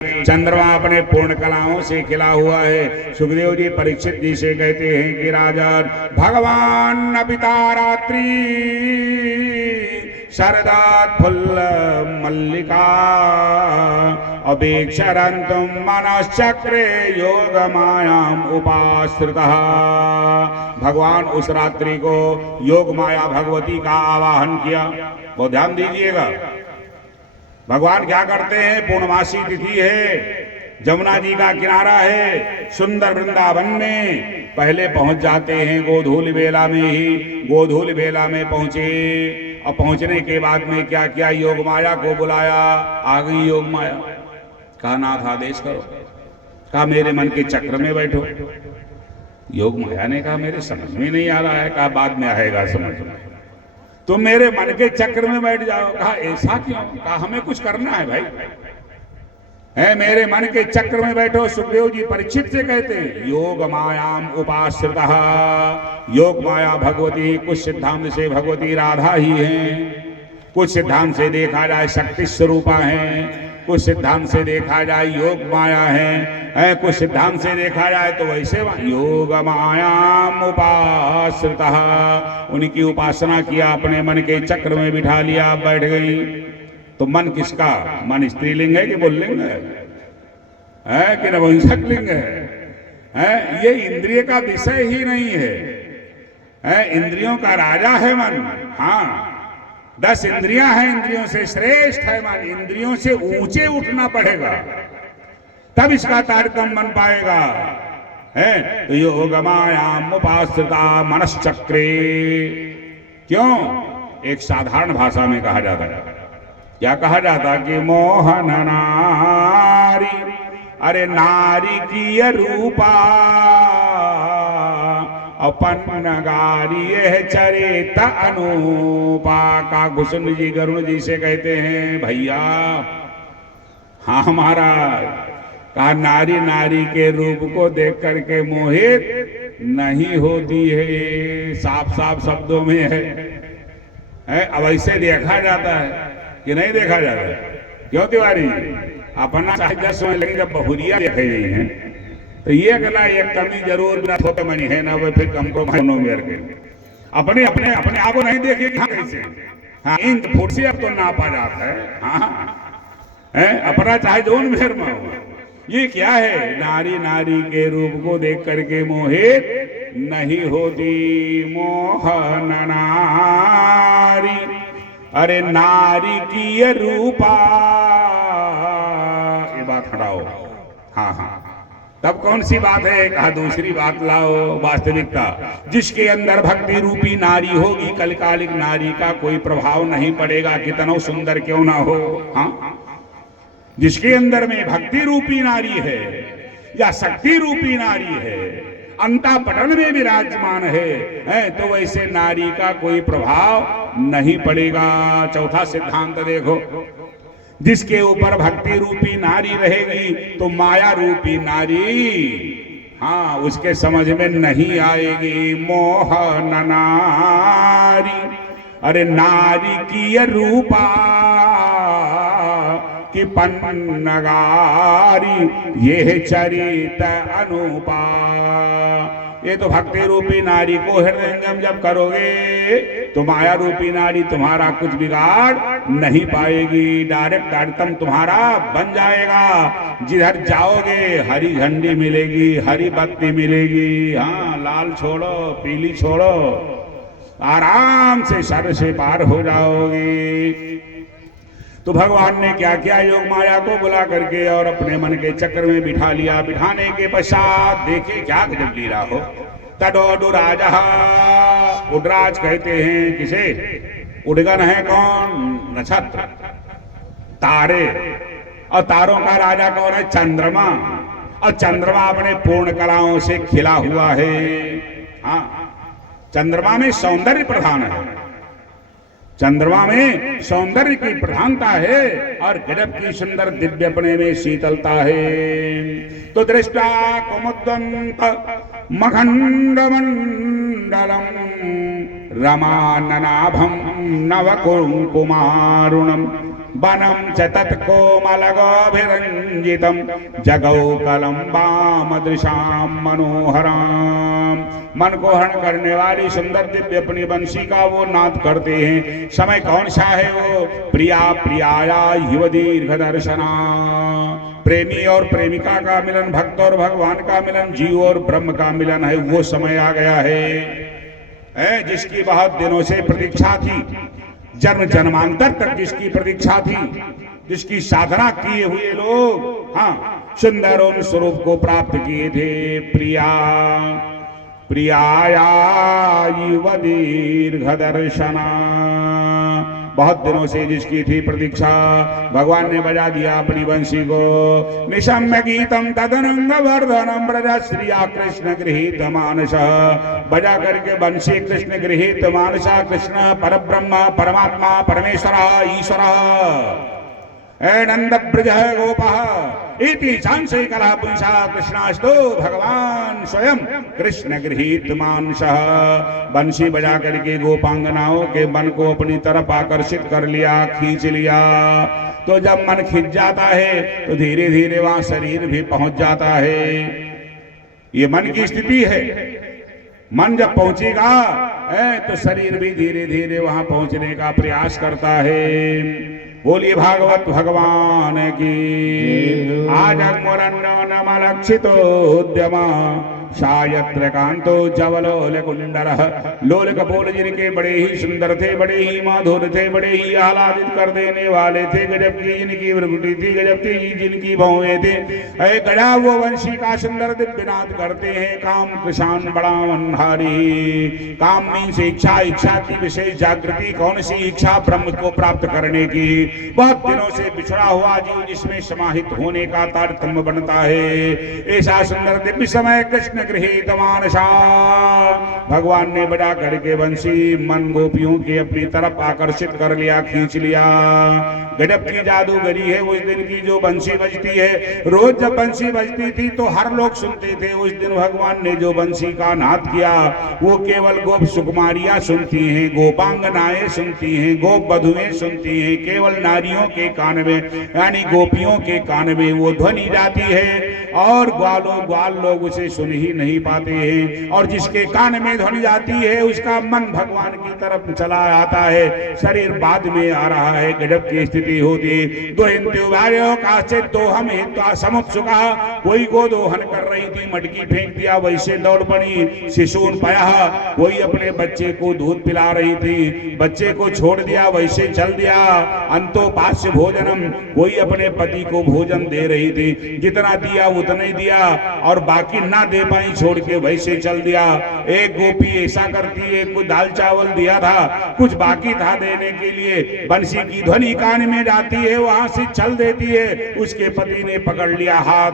चंद्रमा अपने पूर्ण कलाओं से खिला हुआ है। सुखदेव जी परीक्षित जी से कहते हैं कि राजन, भगवान पिता रात्रि शरदात फुल्ल मल्लिका अपेक्षरंतुम मनश्चक्रे योग मायाम उपाश्रितः। भगवान उस रात्रि को योग माया भगवती का आवाहन किया। बहुत ध्यान दीजिएगा, भगवान क्या करते हैं, पूर्णमासी तिथि है, जमुना जी का किनारा है, सुंदर वृंदावन में पहले पहुंच जाते हैं गोधूल बेला में ही। गोधूल बेला में पहुंचे और पहुंचने के बाद में क्या किया, योग माया को बुलाया। आ गई योग माया। कहा नाथ आदेश करो। कहा मेरे मन के चक्र में बैठो। योग माया ने कहा मेरे समझ में नहीं आ रहा है। कहा बाद में आएगा समझ में, तुम मेरे मन के चक्र में बैठ जाओ। कहा ऐसा क्यों? कहा हमें कुछ करना है भाई, है मेरे मन के चक्र में बैठो। सुखदेव जी परीक्षित से कहते हैं योग मायाम उपाश्रितः। योग माया भगवती, कुछ सिद्धांत से भगवती राधा ही हैं, कुछ सिद्धांत से देखा जाए शक्ति स्वरूपा हैं, कुछ सिद्धांत से देखा जाए योग माया है, कुछ सिद्धांत से देखा जाए तो वैसे योग मायाम उपाश्रितः। उनकी उपासना किया, अपने मन के चक्र में बिठा लिया, बैठ गई। तो मन किसका? मन स्त्रीलिंग है कि पुल्लिंग है कि नपुंसकलिंग है? ये इंद्रिय का विषय ही नहीं है, इंद्रियों का राजा है मन। हाँ, 10 इंद्रियां हैं, इंद्रियों से श्रेष्ठ है मन। इंद्रियों से ऊंचे उठना पड़ेगा, तब इसका तारतम्य बन पाएगा। है तो योग मायाम उपाश्रिता मनश्चक्रे। क्यों? एक साधारण भाषा में कहा जाता है, क्या कहा जाता कि मोहन नारी, अरे नारी की रूपा अपन नगारी चरित अनुपा। का कुसुम जी गरुण जी से कहते हैं भैया, हाँ महाराज, कहा नारी नारी के रूप को देख करके मोहित नहीं होती है। साफ साफ शब्दों में है। अब ऐसे देखा जाता है कि नहीं देखा जाता है? क्यों तिवारी? अपना चाहे 10 में, लेकिन जब बहुरिया देखे गई हैं तो ये अगला एक कमी जरूर बिना थोड़े मनी है ना, वो फिर कंप्रोमाइज के अपने अपने अपने आप को नहीं देखे कैसे। हाँ, इंच फुट से अब तो नापा जाता है। हाँ है, अपना चाहे जोन मेर में हो। ये क्या है? नारी नारी के रूप को देख करके मोहित नहीं होती। मोहन नारी, अरे नारी की रूपा। ये बात हटाओ। हाँ हाँ, तब कौन सी बात है? कहा दूसरी बात लाओ, वास्तविकता। जिसके अंदर भक्ति रूपी नारी होगी, कलकालिक नारी का कोई प्रभाव नहीं पड़ेगा, कितना सुंदर क्यों ना हो। हाँ, जिसके अंदर में भक्ति रूपी नारी है या शक्ति रूपी नारी है, अंतःपटन में विराजमान है, तो वैसे नारी का कोई प्रभाव नहीं पड़ेगा। चौथा सिद्धांत देखो, जिसके ऊपर भक्ति रूपी नारी रहेगी तो माया रूपी नारी, हाँ, उसके समझ में नहीं आएगी। मोहन नारी, अरे नारी की रूपा कि पन्नगारी, ये चरित अनुपा। ये तो भक्ति रूपी नारी को हृदयंगम जब करोगे तो माया रूपी नारी तुम्हारा कुछ बिगाड़ नहीं पाएगी। डायरेक्ट तारतम्य तुम्हारा बन जाएगा। जिधर जाओगे हरी झंडी मिलेगी, हरी बत्ती मिलेगी। हाँ, लाल छोड़ो, पीली छोड़ो, आराम से सर से पार हो जाओगे। तो भगवान ने क्या किया? योग माया को बुला करके और अपने मन के चक्र में बिठा लिया। बिठाने के पश्चात देखे क्या गजब लीला हो। तदोडुराज, उडराज कहते हैं किसे? उडगन है कौन? नक्षत्र, तारे। और तारों का राजा कौन है? चंद्रमा। और चंद्रमा अपने पूर्ण कलाओं से खिला हुआ है। हाँ, चंद्रमा में सौंदर्य प्रधान है। चंद्रमा में सौंदर्य की प्रधानता है और गजब की सुंदर दिव्य अपने में शीतलता है। तो दृष्टा कुमुदंत मखंड मंडलम रमाननाभम नव कुमारुणम वनम च तत्कोमलगोभिरञ्जितं जगौ कलम्बामदृशां मनोहराम। मन को हरण करने वाली सुंदर दिव्य अपनी बंशी का वो नाद करते हैं। समय कौन सा है वो? प्रिया प्रियाया युव दीर्घ दर्शना। प्रेमी और प्रेमिका का मिलन, भक्त और भगवान का मिलन, जीव और ब्रह्म का मिलन है, वो समय आ गया है जिसकी बहुत दिनों से प्रतीक्षा थी, जन्म जन्मांतर तक जिसकी प्रतीक्षा थी, जिसकी साधना किए हुए लोग हाँ सुंदर उन स्वरूप को प्राप्त किए थे। प्रिया प्रियाया युव दीर्घ दर्शना, बहुत दिनों से जिसकी थी प्रतीक्षा, भगवान ने बजा दिया अपनी बंशी को। निशम्य गीतम तदनंग वर्धनम ब्रज श्रिया कृष्ण गृहीत मानस, बजा करके बंशी कृष्ण गृहीत मानस, कृष्ण परब्रह्म परमात्मा परमेश्वर ईश्वर नंद ब्रज गोपः इति सांसे कला पुंसा कृष्णास्तो भगवान स्वयं कृष्ण गृहीत मानसः। बंशी बजा करके गोपांगनाओं के मन को अपनी तरफ आकर्षित कर लिया, खींच लिया। तो जब मन खिंच जाता है तो धीरे धीरे वहां शरीर भी पहुंच जाता है। ये मन की स्थिति है। मन जब पहुंचेगा तो शरीर भी धीरे धीरे वहां पहुंचने का प्रयास करता है। बोलिए भागवत भगवान की। आज नमलक्षितोद्यम शायत्र कांतो जवलोल कुंडल, लोल कपोल जिनके बड़े ही सुंदर थे, बड़े ही माधुर थे, बड़े ही आह्लादित कर देने वाले थे। गजब की जिनकी वृकुटी थी, गजब की जिनकी भौएं थे। गजा वो वंशी का सुंदर दिव्यनाद करते हैं। काम कृषान बड़ा मनहारी, काम मीन्स इच्छा, इच्छा की विशेष जागृति। कौन सी इच्छा? ब्रह्म को प्राप्त करने की। बहुत दिनों से बिछड़ा हुआ जीव जिसमें समाहित होने का तारतम्य बनता है। ऐसा सुंदर दिव्य समय कृष्ण गृहीत मानसा, भगवान ने बजा करके बंशी मन गोपियों की अपनी तरफ आकर्षित कर लिया, खींच लिया। गजब की जादूगरी है उस दिन की जो बंशी बजती है। रोज जब बंशी बजती थी तो हर लोग सुनते थे। उस दिन भगवान ने जो बंशी का नाद किया वो केवल गोप सुकुमारियां सुनती हैं, गोपांगनाएं सुनती हैं, गोप बधुएं सुनती हैं। केवल नारियों के कान में यानी गोपियों के कान में वो ध्वनि जाती है और ग्वाल लोग उसे सुन ही नहीं पाते हैं। और जिसके कान में ध्वनि जाती है उसका मन भगवान की तरफ चला आता है, शरीर बाद में आ रहा है। गजब की स्थिति होती। कोई गोदोहन कर रही थी, मटकी फेंक दिया, वैसे दौड़ पड़ी। शिशुन पया, कोई अपने बच्चे को दूध पिला रही थी, बच्चे को छोड़ दिया, वैसे चल दिया। अंतोपास्य भोजनम, कोई अपने पति को भोजन दे रही थी, जितना दिया उतना ही दिया और बाकी ना दे पाई छोड़ के वैसे चल दिया। एक गोपी ऐसा करती है, कुछ दाल चावल दिया था, कुछ बाकी था देने के लिए, बंसी की ध्वनि कान में जाती है, वहां से चल देती है। उसके पति ने पकड़ लिया हाथ,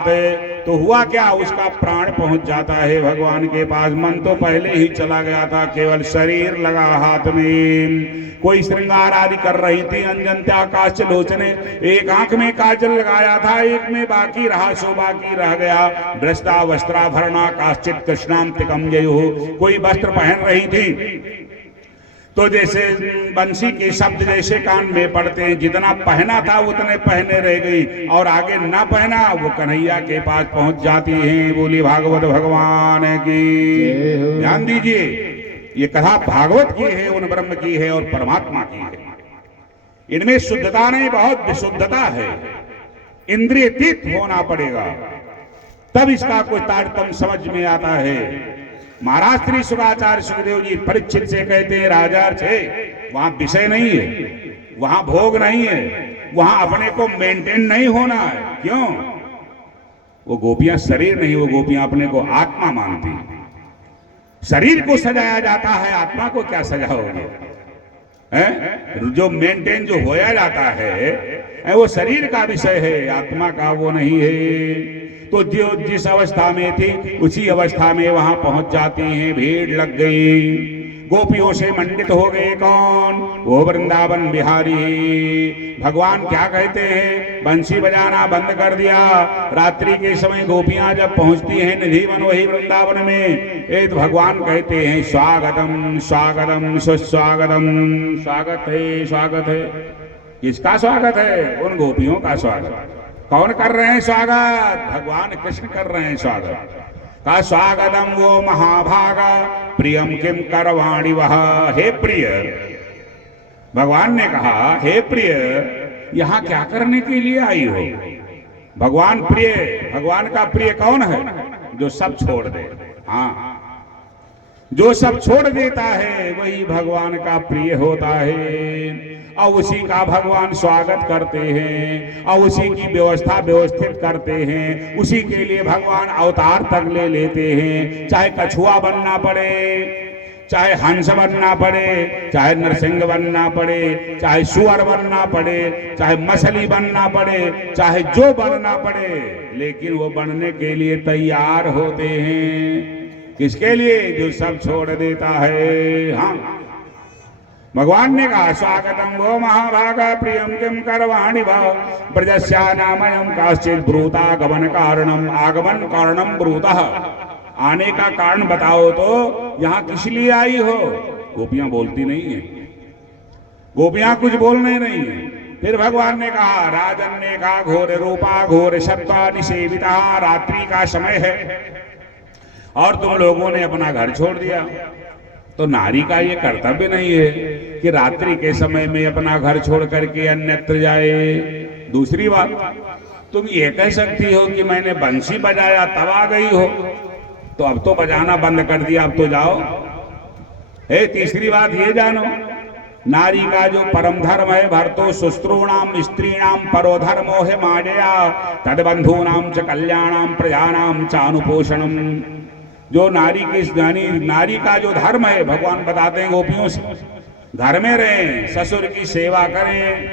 तो हुआ क्या? उसका प्राण पहुंच जाता है भगवान के पास। मन तो पहले ही चला गया था, केवल शरीर लगा हाथ में। कोई श्रृंगार आदि कर रही थी, अंजनता आकाश लोचने, एक आंख में काजल लगाया था, एक में बाकी रहा, सो बाकी रह गया। भ्रष्टा वस्त्राभरणा काश्चित कृष्णांतिकम जयो, कोई वस्त्र पहन रही थी तो जैसे बंसी के शब्द जैसे कान में पड़ते हैं, जितना पहना था उतने पहने रह गई और आगे ना पहना वो कन्हैया के पास पहुंच जाती हैं। बोली भागवत भगवान की। ध्यान दीजिए, ये कथा भागवत की है, उन ब्रह्म की है और परमात्मा की है। इनमें शुद्धता नहीं, बहुत विशुद्धता है। इंद्रियतीत होना पड़ेगा तब इसका कोई तारतम्य समझ में आता है। महाराज श्री शुकाचार्य सुखदेव जी परीक्षित से कहते हैं, राजा से वहां विषय नहीं है, वहां भोग नहीं है, वहां अपने को मेंटेन नहीं होना है। क्यों? वो गोपियां शरीर नहीं, वो गोपियां अपने को आत्मा मानती हैं। शरीर को सजाया जाता है, आत्मा को क्या सजाओगे? जो मेंटेन जो होया जाता है वो शरीर का विषय है, आत्मा का वो नहीं है। तो जो जिस अवस्था में थी उसी अवस्था में वहां पहुंच जाती हैं। भीड़ लग गई, गोपियों से मंडित हो गए। कौन? वो वृंदावन बिहारी। भगवान क्या कहते हैं? बंसी बजाना बंद कर दिया। रात्रि के समय गोपियां जब पहुंचती हैं निधिवन वही वृंदावन में, तो भगवान कहते हैं स्वागतम स्वागतम सुस्वागतम, स्वागत है स्वागत है। किसका स्वागत है? उन गोपियों का स्वागत। कौन कर रहे हैं स्वागत? भगवान कृष्ण कर रहे हैं स्वागत। का स्वागतम वो महाभागा प्रियम किम करवाणी वह। हे प्रिय, भगवान ने कहा हे प्रिय, यहां क्या करने के लिए आई हो? भगवान प्रिय, भगवान का प्रिय कौन है? जो सब छोड़ दे। हाँ, जो सब छोड़ देता है वही भगवान का प्रिय होता है, और उसी का भगवान स्वागत करते हैं, और उसी की व्यवस्था व्यवस्थित करते हैं। उसी के लिए भगवान अवतार तक ले लेते हैं, चाहे कछुआ बनना पड़े, चाहे हंस बनना पड़े, चाहे नरसिंह बनना पड़े, चाहे सुअर बनना पड़े, चाहे मछली बनना पड़े, चाहे जो बनना पड़े, लेकिन वो बनने के लिए तैयार होते हैं। किसके लिए? जो सब छोड़ देता है। हाँ, भगवान ने कहा स्वागतम वो महाभागा प्रियम किम करवाणि वा ब्रजस्यानामयं काश्चित् ब्रूतागमन कारणम। आगमन कारणम ब्रूतः, आने का कारण बताओ तो यहाँ किस लिए आई हो? गोपियां बोलती नहीं है, गोपियां कुछ बोलने नहीं है। फिर भगवान ने कहा राजन ने कहा घोर रूपा घोर सत्वा निसेविता, रात्रि का समय है और तुम लोगों ने अपना घर छोड़ दिया। तो नारी का ये कर्तव्य नहीं है कि रात्रि के समय में अपना घर छोड़ करके अन्यत्र जाए। दूसरी बात, तुम ये कह सकती हो कि मैंने बंसी बजाया तब आ गई हो, तो अब तो बजाना बंद कर दिया, अब तो जाओ। तीसरी बात ये जानो, नारी का जो परम धर्म है भरतो शुश्रूणाम स्त्रीणाम परो धर्मो है माडया तदबंधूनाम च कल्याणाम प्रजानाम च अनुपोषणम। जो नारी का जो धर्म है, भगवान बताते हैं गोपियों से, घर में रहें, ससुर की सेवा करें,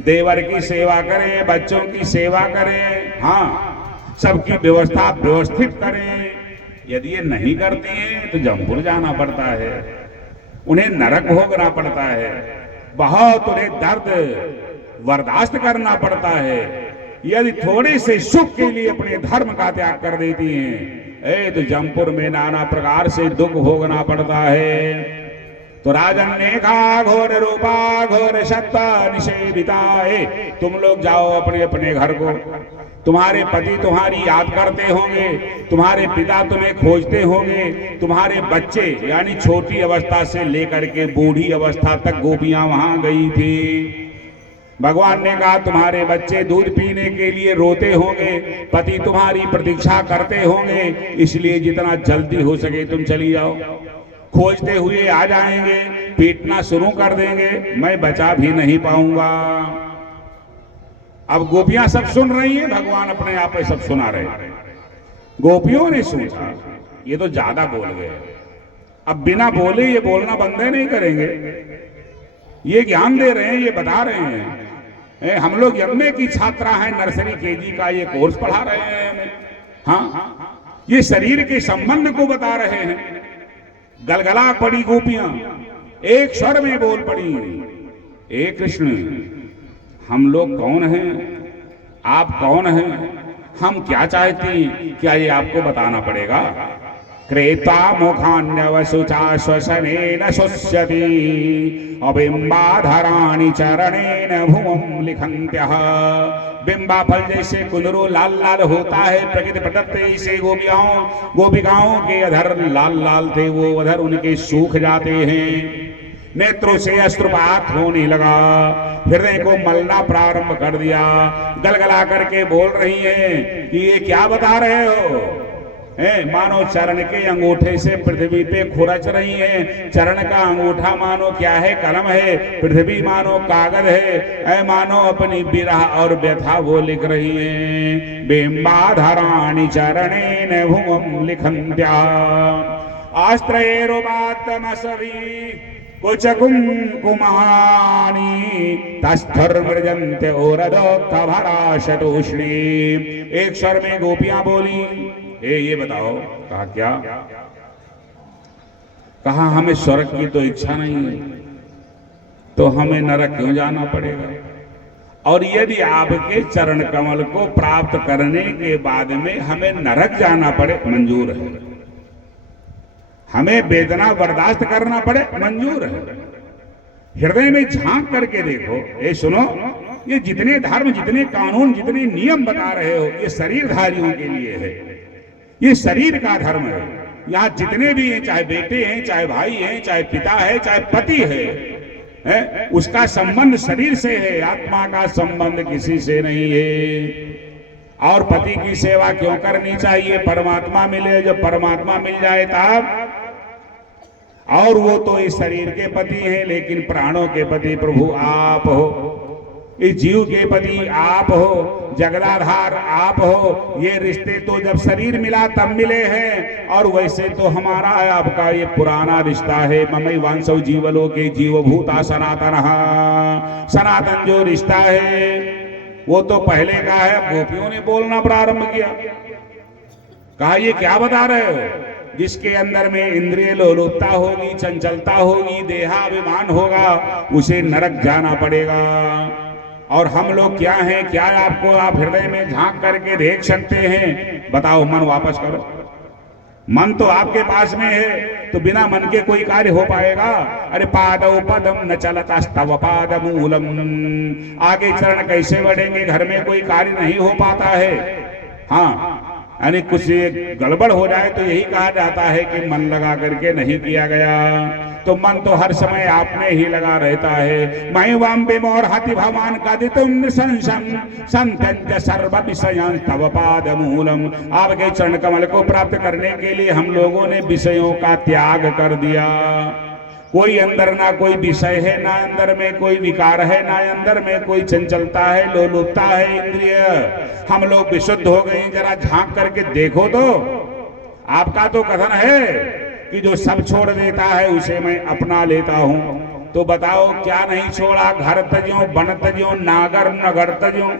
देवर की सेवा करें, बच्चों की सेवा करें, हाँ, सबकी व्यवस्था व्यवस्थित करें। यदि ये नहीं करती हैं तो जमपुर जाना पड़ता है, उन्हें नरक भोगना पड़ता है, बहुत उन्हें दर्द बर्दाश्त करना पड़ता है। यदि थोड़े से सुख के लिए अपने धर्म का त्याग कर देती हैं तो जमपुर में नाना प्रकार से दुख भोगना पड़ता है। तो राजन ने कहा घोर रूपा घोर सत्ता निषेधिता, तुम लोग जाओ अपने अपने घर को। तुम्हारे पति तुम्हारी याद करते होंगे, तुम्हारे पिता तुम्हें खोजते होंगे, तुम्हारे बच्चे यानी छोटी अवस्था से लेकर के बूढ़ी अवस्था तक गोपियां वहां गई थी। भगवान ने कहा तुम्हारे बच्चे दूध पीने के लिए रोते होंगे, पति तुम्हारी प्रतीक्षा करते होंगे, इसलिए जितना जल्दी हो सके तुम चली जाओ। खोजते हुए आ जाएंगे, पीटना शुरू कर देंगे, मैं बचा भी नहीं पाऊंगा। अब गोपियां सब सुन रही हैं, भगवान अपने आप में सब सुना रहे हैं। गोपियों ने सोचा ये तो ज्यादा बोल गए, अब बिना बोले ये बोलना बंद नहीं करेंगे। ये ज्ञान दे रहे हैं, ये बता रहे हैं। हम लोग एमए की छात्रा हैं, नर्सरी केजी का ये कोर्स पढ़ा रहे हैं हमें। हाँ, ये शरीर के संबंध को बता रहे हैं। गलगला पड़ी गोपियां, एक स्वर में बोल पड़ी, हे कृष्ण हम लोग कौन हैं, आप कौन हैं, हम क्या चाहती, क्या ये आपको बताना पड़ेगा? क्रेता मुखान्यवसुचा श्वसनेन शुष्यति अबिंबाधराणि चरणेन भुवं लिखन्त्यः। बिंबा फल जैसे कुंदरू लाल लाल होता है, प्रकृति प्रदत्त ऐसे गोपिकाओं के अधर लाल लाल थे, वो अधर उनके सूख जाते हैं। नेत्रों से अश्रुपात होने लगा, हृदय को मलना प्रारंभ कर दिया। गलगला करके बोल रही हैं कि ये क्या बता रहे हो? मानो चरण के अंगूठे से पृथ्वी पे खुरच रही है। चरण का अंगूठा मानो क्या है? कलम है। पृथ्वी मानो कागज है। मानो अपनी विरह और व्यथा वो लिख रही है। बिंबाधराणि चरणेन भुवं लिखन्त्या आस्त्रैरुपात्तमसवि कुचकुंकुमानि तस्थुर्मृजन्ते ओरदोक्तभराशतूष्णी। एक स्वर में गोपियां बोली, ये बताओ। कहा क्या? कहा हमें स्वर्ग की तो इच्छा नहीं है, तो हमें नरक क्यों जाना पड़ेगा? और यदि आपके चरण कमल को प्राप्त करने के बाद में हमें नरक जाना पड़े, मंजूर है। हमें वेदना बर्दाश्त करना पड़े, मंजूर है। हृदय में झांक करके देखो, ये सुनो, ये जितने धर्म, जितने कानून, जितने नियम बता रहे हो, ये शरीरधारियों के लिए है, ये शरीर का धर्म है। यहाँ जितने भी हैं, चाहे बेटे हैं, चाहे भाई हैं, चाहे पिता है, चाहे पति है, उसका संबंध शरीर से है, आत्मा का संबंध किसी से नहीं है। और पति की सेवा क्यों करनी चाहिए? परमात्मा मिले, जब परमात्मा मिल जाए तब। और वो तो इस शरीर के पति हैं, लेकिन प्राणों के पति प्रभु आप हो, इस जीव के पति आप हो, जगदाधार आप हो। ये रिश्ते तो जब शरीर मिला तब मिले हैं, और वैसे तो हमारा आपका ये पुराना रिश्ता है। ममई वांसव जीवलोके जीवभूता सनातन, सनातन जो रिश्ता है वो तो पहले का है। गोपियों ने बोलना प्रारंभ किया, कहा ये क्या बता रहे हो? जिसके अंदर में इंद्रिय लोलुपता होगी, चंचलता होगी, देहाभिमान होगा, उसे नरक जाना पड़ेगा। और हम लोग क्या हैं? क्या आपको आप हृदय में झांक करके देख सकते हैं? बताओ, मन वापस करो। मन तो आपके पास में है, तो बिना मन के कोई कार्य हो पाएगा? अरे पादौ पदम न चलता स्तव पादमूलम, आगे चरण कैसे बढ़ेंगे? घर में कोई कार्य नहीं हो पाता है। हाँ, यानी कुछ गड़बड़ हो जाए तो यही कहा जाता है कि मन लगा करके नहीं किया गया। तो मन तो हर समय आप में ही लगा रहता है। मैं वाम बेमोर हाथी भगवान का दितुम संसम संत्यज सर्व विषयां तव पाद मूलम। आपके चरण कमल को प्राप्त करने के लिए हम लोगों ने विषयों का त्याग कर दिया। कोई अंदर ना कोई विषय है, ना अंदर में कोई विकार है, ना अंदर में कोई चंचलता है, लोलुपता है, इंद्रिय। हम लोग विशुद्ध हो गए। जरा झांक करके देखो तो। आपका तो कथन है कि जो सब छोड़ देता है उसे मैं अपना लेता हूं। तो बताओ क्या नहीं छोड़ा? घर तज्यो, बन तज्यो, नागर नगर तज्यो।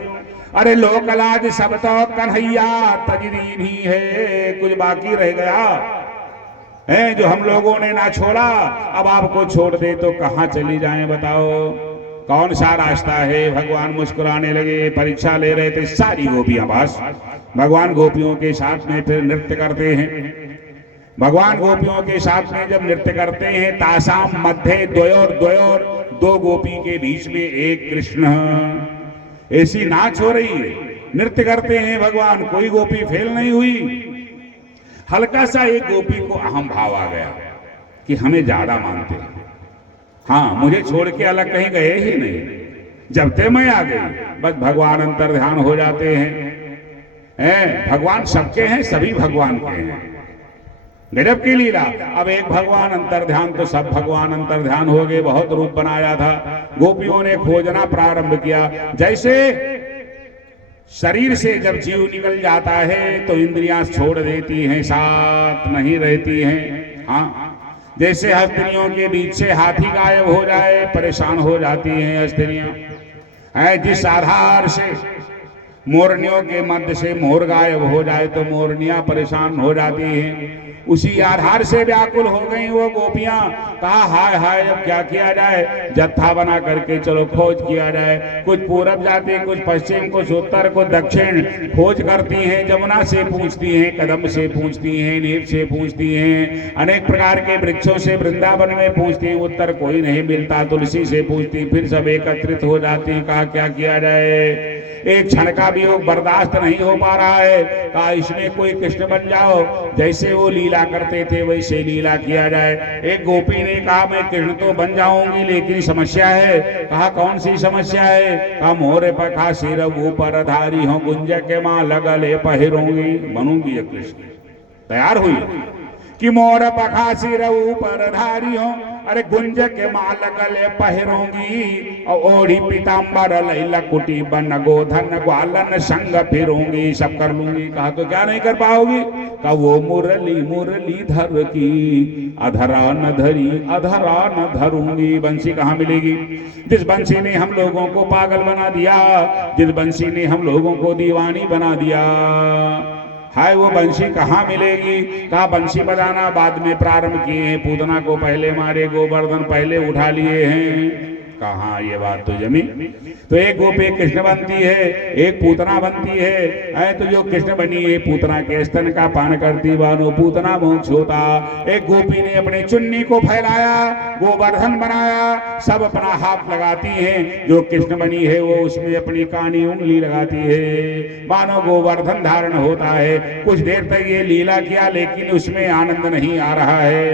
अरे लोकलाज सब तो कन्हैया तजरी भी है, कुछ बाकी रह गया है जो हम लोगों ने ना छोड़ा। अब आपको छोड़ दे तो कहां चली जाएं? बताओ कौन सा रास्ता है? भगवान मुस्कुराने लगे। परीक्षा ले रहे थे सारी गोपियां बस। भगवान गोपियों के साथ में फिर नृत्य करते हैं। भगवान गोपियों के साथ में जब नृत्य करते हैं, तासाम मध्य द्वयोर द्वयोर, दो गोपी के बीच में एक कृष्ण। ऐसी नाच हो रही है, नृत्य करते हैं भगवान, कोई गोपी फेल नहीं हुई। हल्का सा एक गोपी को अहम भाव आ गया कि हमें ज्यादा मानते हैं। हाँ, मुझे छोड़ के अलग कहीं गए ही नहीं, जब ते मैं आ गई बस भगवान अंतर ध्यान हो जाते हैं। भगवान सबके हैं, सभी भगवान के हैं। गजब की लीला। अब एक भगवान अंतर ध्यान तो सब भगवान अंतर ध्यान हो गए। बहुत रूप बनाया था। गोपियों ने खोजना प्रारंभ किया। जैसे शरीर से जब जीव निकल जाता है तो इंद्रियां छोड़ देती हैं, साथ नहीं रहती हैं। हाँ, जैसे स्त्रियों के बीच से हाथी गायब हो जाए, परेशान हो जाती हैं स्त्रियां। जिस आधार से मोरनियों के मध्य से मोर गायब हो जाए तो मोरनियां परेशान हो जाती हैं, उसी आधार से व्याकुल हो गई वो गोपियां। कहा हाय हाय, अब क्या किया जाए? जत्था बना करके चलो खोज किया जाए। कुछ पूरब जाती, कुछ पश्चिम, कुछ उत्तर, कुछ दक्षिण खोज करती हैं। जमुना से पूछती हैं, कदम से पूछती हैं, नीप से पूछती हैं, अनेक प्रकार के वृक्षों से वृंदावन में पूछती हैं, उत्तर कोई नहीं मिलता। तुलसी से पूछती, फिर सब एकत्रित हो जाती हैं। कहा क्या किया जाए? एक क्षण का भी योग बर्दाश्त नहीं हो पा रहा है। कहा इसमें कोई कृष्ण बन जाओ, जैसे वो लीला करते थे वैसे लीला किया जाए। एक गोपी ने कहा मैं कृष्ण तो बन जाऊंगी, लेकिन समस्या है। कहा कौन सी समस्या है? कहा मोरे पखा सिर ऊपर धारी हूँ, गुंज के माँ लगले पहिरूंगी। बनूंगी ये कृष्ण। तैयार हुई कि मोर पखा सिर ऊपर धारी हूँ, अरे गुंज के माल गले पहिरूंगी, और ओढ़ी पीताम्बर लैला कुटी बन गोधन ग्वालन संग फिरूंगी। सब कर लूंगी। कहा तो क्या नहीं कर पाओगी? कहा वो मुरली मुरली धर की अधरा न धरी, अधरा न धरूंगी। बंसी कहाँ मिलेगी? जिस बंसी ने हम लोगों को पागल बना दिया, जिस बंसी ने हम लोगों को दीवानी बना दिया, हाय वो बंसी कहाँ मिलेगी? कहा बंसी बजाना बाद में प्रारंभ किए हैं। पूतना को पहले मारे, गोवर्धन पहले उठा लिए हैं। कहाँ ये बात तो जमी। तो एक गोपी कृष्ण बनती है, एक पूतना बनती है। तो जो कृष्ण बनी है पूतना के स्तन का पान करती बानो पूतना मोक्ष होता। एक गोपी ने अपने चुन्नी को फैलाया, गोवर्धन बनाया, सब अपना हाथ लगाती हैं। जो कृष्ण बनी है वो उसमें अपनी कानी उंगली लगाती है, मानो गोवर्धन धारण होता है। कुछ देर तक ये लीला किया लेकिन उसमें आनंद नहीं आ रहा है।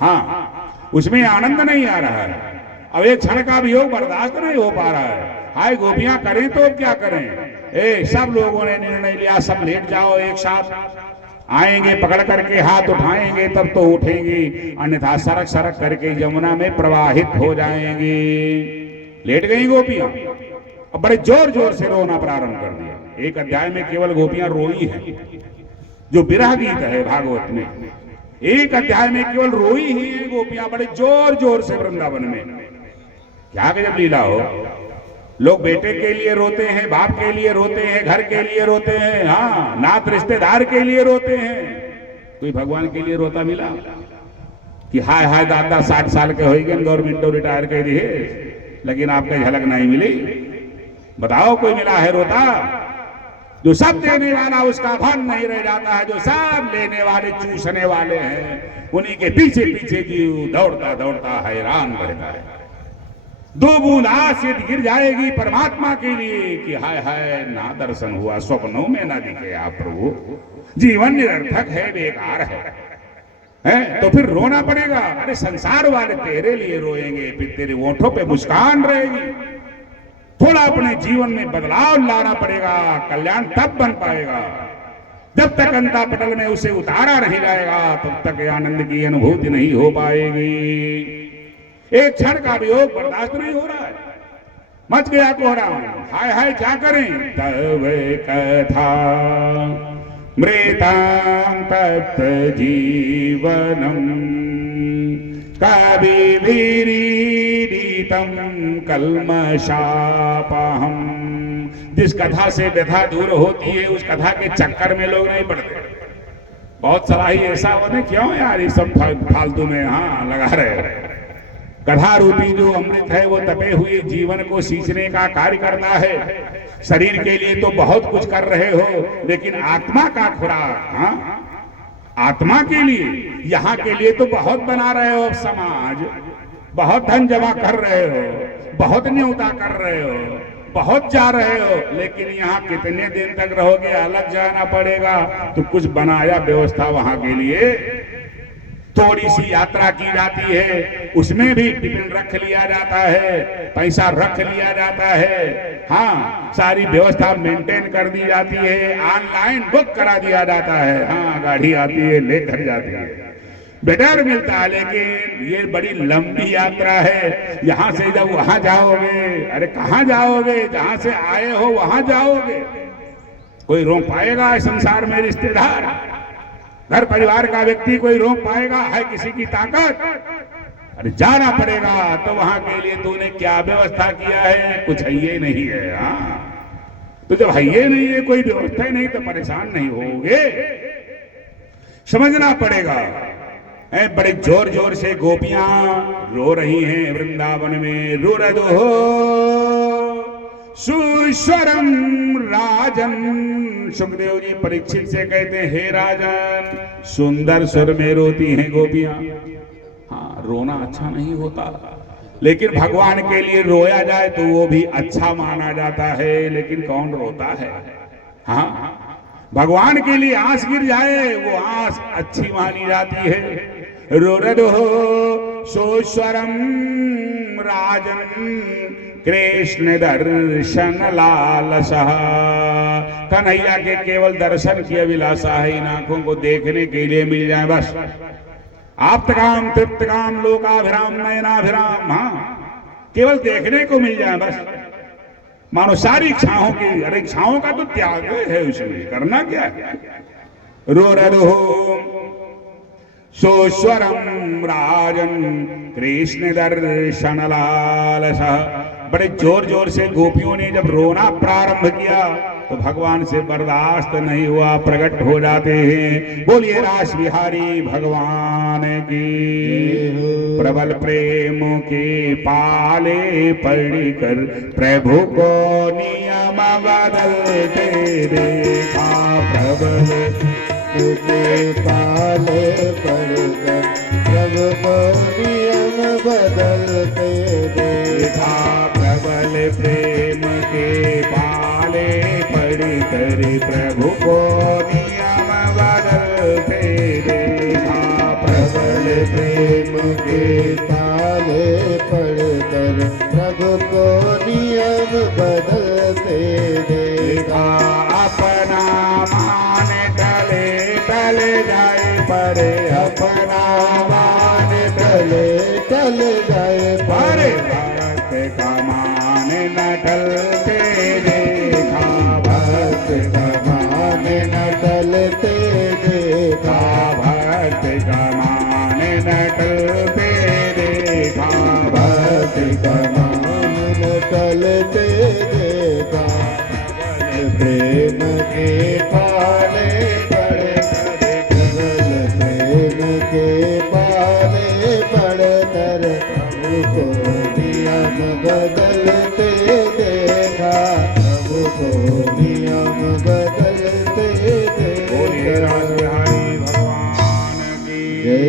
हाँ, उसमें आनंद नहीं आ रहा है। अब एक क्षण का वियोग बर्दाश्त नहीं हो पा रहा है। हाय गोपियां करें तो क्या करें। सब लोगों ने निर्णय लिया सब लेट जाओ, एक साथ आएंगे, पकड़ करके हाथ उठाएंगे तब तो उठेंगी, अन्यथा सरक सरक करके यमुना में प्रवाहित हो जाएंगी। लेट गई गोपियां, अब बड़े जोर जोर से रोना प्रारंभ कर दिया। एक अध्याय में केवल गोपियां रोई हैं, जो विरह गीत है भागवत में। एक अध्याय में केवल रोई ही है गोपियां बड़े जोर जोर से वृंदावन में। क्या गजब लीला हो। लोग बेटे के लिए रोते हैं, बाप के लिए रोते हैं, घर के लिए रोते हैं, हाँ नात रिश्तेदार के लिए रोते हैं। कोई भगवान के लिए रोता मिला कि हाय हाय दादा 60 साल के हो गए गवर्नमेंट रिटायर कर दिए, लेकिन आपका झलक नहीं मिली। बताओ कोई मिला है रोता। जो सब देने वाला उसका धन नहीं रह जाता है, जो सब लेने वाले चूसने वाले हैं उन्हीं के पीछे पीछे जीव दौड़ता दौड़ता हैरान रहता है। दो बूंद आंसू गिर जाएगी परमात्मा के लिए कि हाय हाय ना दर्शन हुआ, स्वप्नों में ना दिखे आप प्रभु, जीवन निरर्थक है, बेकार है तो फिर रोना पड़ेगा। अरे संसार वाले तेरे लिए रोएंगे, फिर तेरे होठों पे मुस्कान रहेगी। थोड़ा अपने जीवन में बदलाव लाना पड़ेगा, कल्याण तब बन पाएगा। जब तक अंता पटल में उसे उतारा नहीं जाएगा तब तक आनंद की अनुभूति नहीं हो पाएगी। एक क्षण का वियोग बर्दाश्त नहीं हो रहा है, मच गया कोहराम। हाय हाय क्या करें। तब कथा मृतां तप्त जीवनम कविभिरीडितं कल्मषापहं। जिस कथा से व्यथा दूर होती है उस कथा के चक्कर में लोग नहीं पड़ते। बहुत सारा ही ऐसा होने क्यों यार ये सब फालतू में हाँ लगा रहे। कथा रूपी जो अमृत है वो तपे हुए जीवन को सींचने का कार्य करता है। शरीर के लिए तो बहुत कुछ कर रहे हो, लेकिन आत्मा का खुराक, हाँ आत्मा के लिए यहाँ के लिए तो बहुत बना रहे हो। समाज बहुत धन जमा कर रहे हो, बहुत न्योता कर रहे हो, बहुत जा रहे हो, लेकिन यहाँ कितने दिन तक रहोगे, अलग जाना पड़ेगा। तो कुछ बनाया व्यवस्था वहां के लिए, थोड़ी सी यात्रा की जाती है, उसमें भी टिफिन रख लिया जाता है, पैसा रख लिया जाता है, हाँ सारी व्यवस्था मेंटेन कर दी जाती है, ऑनलाइन बुक करा दिया जाता है, हाँ गाड़ी आती है लेकर जाती है, बेटर मिलता है। लेकिन ये बड़ी लंबी यात्रा है, यहाँ से जब वहां जाओगे, अरे कहाँ जाओगे, जहां से आए हो वहां जाओगे। कोई रोक पाएगा संसार में रिश्तेदार, घर परिवार का व्यक्ति कोई रोक पाएगा, है किसी की ताकत। अरे जाना पड़ेगा। तो वहां के लिए तूने क्या व्यवस्था किया है, कुछ है ये नहीं है। हाँ तो जब है ये नहीं है, कोई व्यवस्था ही नहीं, तो परेशान नहीं होगे, समझना पड़ेगा। बड़े जोर जोर से गोपियां रो रही हैं वृंदावन में। रुरदो सुस्वरम राजन। सुखदेव जी परीक्षित से कहते हैं, हे राजन सुंदर स्वर में रोती हैं गोपियां। हाँ रोना अच्छा नहीं होता, लेकिन भगवान के लिए रोया जाए तो वो भी अच्छा माना जाता है। लेकिन कौन रोता है, हाँ भगवान के लिए आंस गिर जाए वो आंस अच्छी मानी जाती है। रुरदो सुस्वरम राजन कृष्ण दर्शन लालसा। कन्हैया के केवल दर्शन की अभिलाषा है, इन आंखों को देखने के लिए मिल जाए बस। आप्तकाम तृप्तकाम लोकाभिराम नयनाभिराम, हाँ केवल देखने को मिल जाए बस। मानो सारी इच्छाओं की, अरे इच्छाओं का तो त्याग है, उसमें करना क्या है। रुरदो सुस्वरम राजन कृष्ण दर्शन लालसा। बड़े जोर जोर से गोपियों ने जब रोना प्रारंभ किया तो भगवान से बर्दाश्त नहीं हुआ, प्रकट हो जाते हैं। बोलिए रास बिहारी भगवान की। प्रबल प्रेम के पाले पढ़कर प्रभु को नियम बदलते देखा। प्रबल के पाले पढ़कर प्रभु को नियम बदलते देखा। प्रबल प्रेम के पाले पढ़कर प्रभु को नियम बदलते देखा। प्रबल प्रेम के पाले पढ़कर प्रभु को नियम बदलते देखा। अपना मान टले टले जाए पर अपना मान टले टल जाए पर भक्त का मान न टलते देखा। भक्त का मान न टलते देखा। भक्त का मान न टलते देखा। भक्त का मान न टलते देखा। प्रेम के पाले पढ़कर प्रबल प्रेम के पाले पढ़कर प्रभु को नियम बदलते देखा। प्रभु को नियम बदलते देखा। भगवान की जय।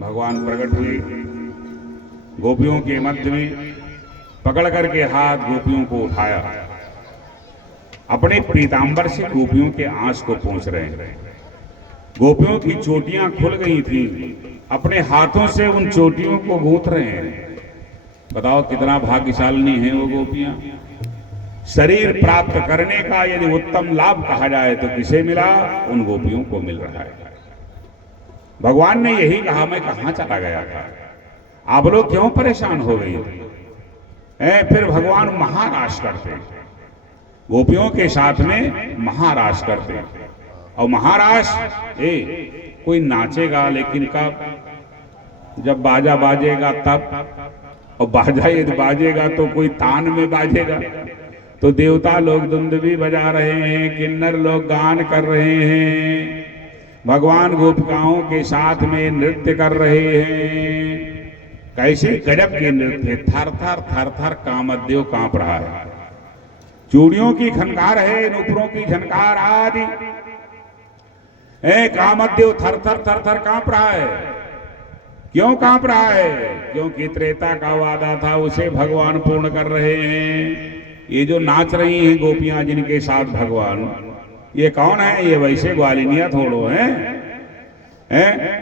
भगवान प्रकट हुए गोपियों के मध्य में, पकड़ करके हाथ गोपियों को उठाया, अपने पीतांबर से गोपियों के आंच को पोंछ रहे हैं। गोपियों की चोटियां खुल गई थी, अपने हाथों से उन चोटियों को गूंथ रहे हैं। बताओ कितना भाग्यशालिनी है वो गोपियां। शरीर प्राप्त करने का यदि उत्तम लाभ कहा जाए तो किसे मिला? उन गोपियों को मिल रहा है। भगवान ने यही कहा, मैं कहां चला गया था, आप लोग क्यों परेशान हो गए थे? फिर भगवान महाराज करते हैं, गोपियों के साथ में महाराज करते। और महाराज कोई नाचेगा लेकिन कब? जब बाजा बाजेगा तब। और बाजा यदि बाजेगा तो कोई तान में बाजेगा। तो देवता लोग दुंदुभी बजा रहे हैं, किन्नर लोग गान कर रहे हैं, भगवान गोपिकाओं के साथ में नृत्य कर रहे हैं। कैसे गजब के नृत्य, थर थर कामदेव कांप रहा है। चूड़ियों की खनकार है, नुपुरों की झनकार आदि। कामदेव थर थर कांप रहा है। क्यों कांप रहा है? क्योंकि त्रेता का वादा था उसे भगवान पूर्ण कर रहे हैं। ये जो नाच रही हैं गोपियां जिनके साथ भगवान, ये कौन है? ये वैसे ग्वालिनिया थोड़ो हैं।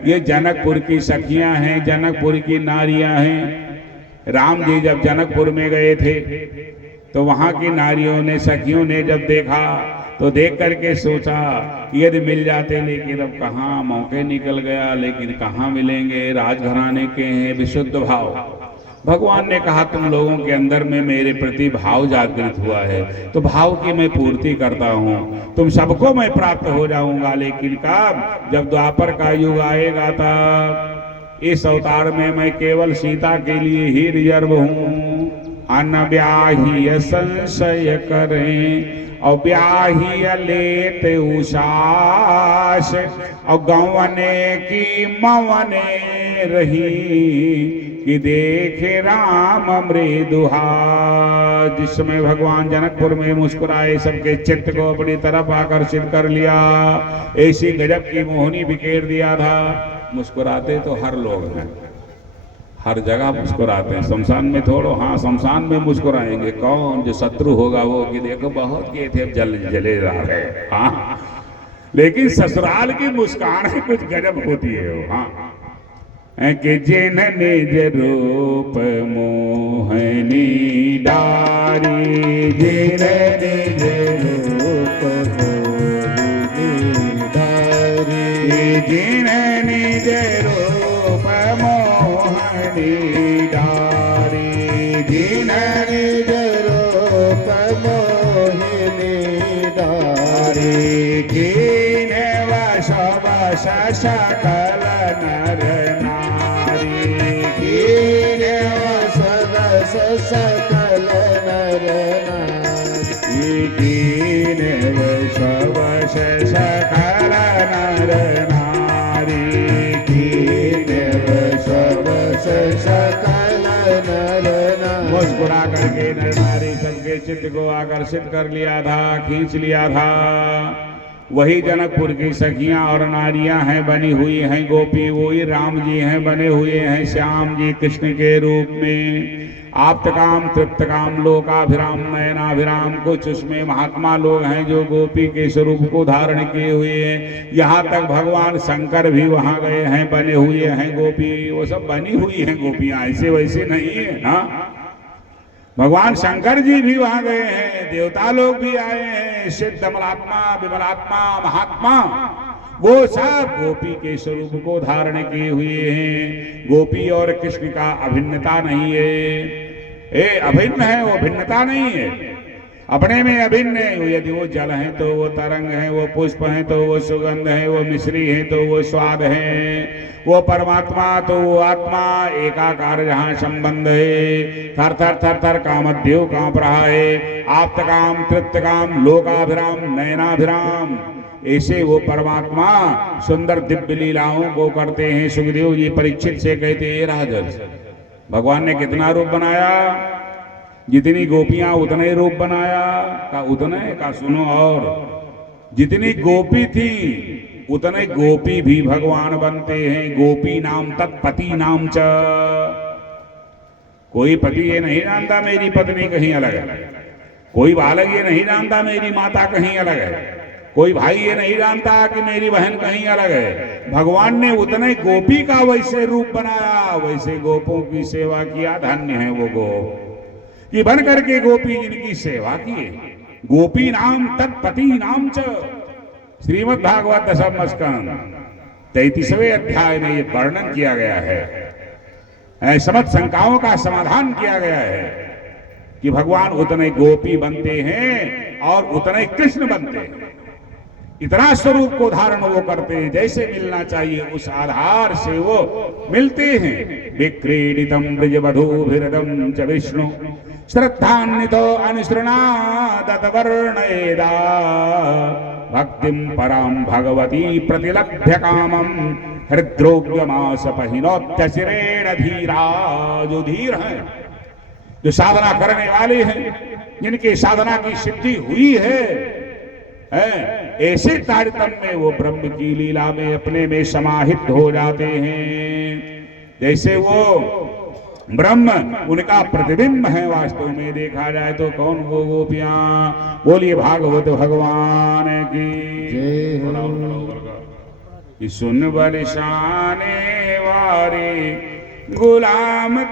ये जनकपुर की सखियां हैं, जनकपुर की नारियां हैं। राम जी जब जनकपुर में गए थे तो वहां की नारियों ने, सखियों ने जब देखा तो देख करके सोचा यदि मिल जाते, लेकिन अब कहाँ, मौके निकल गया, लेकिन कहाँ मिलेंगे, राजघराने के हैं, विशुद्ध भाव। भगवान ने कहा तुम लोगों के अंदर में मेरे प्रति भाव जागृत हुआ है, तो भाव की मैं पूर्ति करता हूँ, तुम सबको मैं प्राप्त हो जाऊंगा। लेकिन कब? जब द्वापर का युग आएगा तब। इस अवतार में मैं केवल सीता के लिए ही रिजर्व हूँ। अन ब्याही संशय करें और ब्याही लेत उषास और गवने की मवने रही कि देखे राम मृदुहा। जिस समय भगवान जनकपुर में मुस्कुराए, सबके चित्त को अपनी तरफ आकर्षित कर लिया, ऐसी गजब की मोहनी बिखेर दिया था। मुस्कुराते तो हर लोग हैं, हर जगह मुस्कुराते हैं, शमशान में थोड़ो। हाँ, शमशान में मुस्कुराएंगे कौन? जो शत्रु होगा वो, कि देखो बहुत किए थे अब जले रहे। हाँ, लेकिन ससुराल की मुस्कान कुछ गजब होती है वो। हाँ, कि जिन निज रूप मोहनी डारी, जिन निज रूप मोहनी डारी, जिन निज रूप मोहनी डारी, जिन निज रूप मोहनी डारी, कीन वश वश सकल नर सकल नर नारी, सकल नर नारी सकल नर नारी। मुस्कुरा करके नर नारी सबके चित्त को आकर्षित कर लिया था, खींच लिया था। वही जनकपुर की सखियां और नारियां हैं बनी हुई हैं गोपी, वही राम जी हैं बने हुए हैं श्याम जी कृष्ण के रूप में। आप्तकाम तृप्तकाम लोकाभिराम नयनाभिराम, कुछ उसमें महात्मा लोग हैं जो गोपी के स्वरूप को धारण किए हुए हैं। यहाँ तक भगवान शंकर भी वहाँ गए हैं, बने हुए हैं गोपी। वो सब बनी हुई हैं गोपियां, ऐसे वैसे नहीं है ना। भगवान शंकर जी भी वहां गए हैं, देवता लोग भी आए हैं, सिद्ध अमलात्मा विमलात्मा महात्मा, वो सब गोपी के स्वरूप को धारण किए हुए हैं। गोपी और कृष्ण का अभिन्नता नहीं है, अभिन्न है, वो भिन्नता नहीं है, अपने में अभिन्न है। यदि वो जल है तो वो तरंग है, वो पुष्प है तो वो सुगंध है, वो मिश्री है तो वो स्वाद है, वो परमात्मा तो वो आत्मा, एकाकार जहाँ संबंध है। थर थर थर थर कामदेव कांप रहा है। आप्तकाम तृप्तकाम लोकाभिराम नयनाभिराम, ऐसे वो परमात्मा सुंदर दिव्य लीलाओं को करते हैं। सुखदेव जी परीक्षित से कहते हैं, राजन भगवान ने कितना रूप बनाया? जितनी गोपियां उतने रूप बनाया। का उतने का सुनो, और जितनी गोपी थी उतने गोपी भी भगवान बनते हैं। गोपी नाम तत्पति नाम च, कोई पति ये नहीं जानता मेरी पत्नी कहीं अलग है, कोई बालक ये नहीं जानता मेरी माता कहीं अलग है, कोई भाई ये नहीं जानता कि मेरी बहन कहीं अलग है। भगवान ने उतने गोपी का वैसे रूप बनाया, वैसे गोपों की सेवा किया। धन्य है वो गोप कि बन करके गोपी जिनकी सेवा किए। गोपी नाम तत्पति नाम च, श्रीमद् भागवत दशम स्कंद 33वें अध्याय में ये वर्णन किया गया है। समस्त शंकाओं का समाधान किया गया है कि भगवान उतने गोपी बनते हैं और उतने कृष्ण बनते हैं। इतना स्वरूप को धारण वो करते हैं, जैसे मिलना चाहिए उस आधार से वो मिलते हैं। विक्रीडितम ब्रजवधूभिरदम च विष्णु श्रद्धान्वितो अनुसृणादत वर्णयेदा भक्तिम पराम भगवती प्रतिलभ्य कामम हृद्रोग्यमासपहिनोत्यशिरेण धीरा। जो धीर हैं, जो साधना करने वाले हैं, जिनकी साधना की सिद्धि हुई है, ऐसे तारतम्य में वो ब्रह्म की लीला में अपने में समाहित हो जाते हैं। जैसे वो ब्रह्म उनका प्रतिबिंब है वास्तव में देखा जाए तो। कौन वो गोपियां? बोलिए भागवत भगवान की। सुन बरसाने वारे गुलाम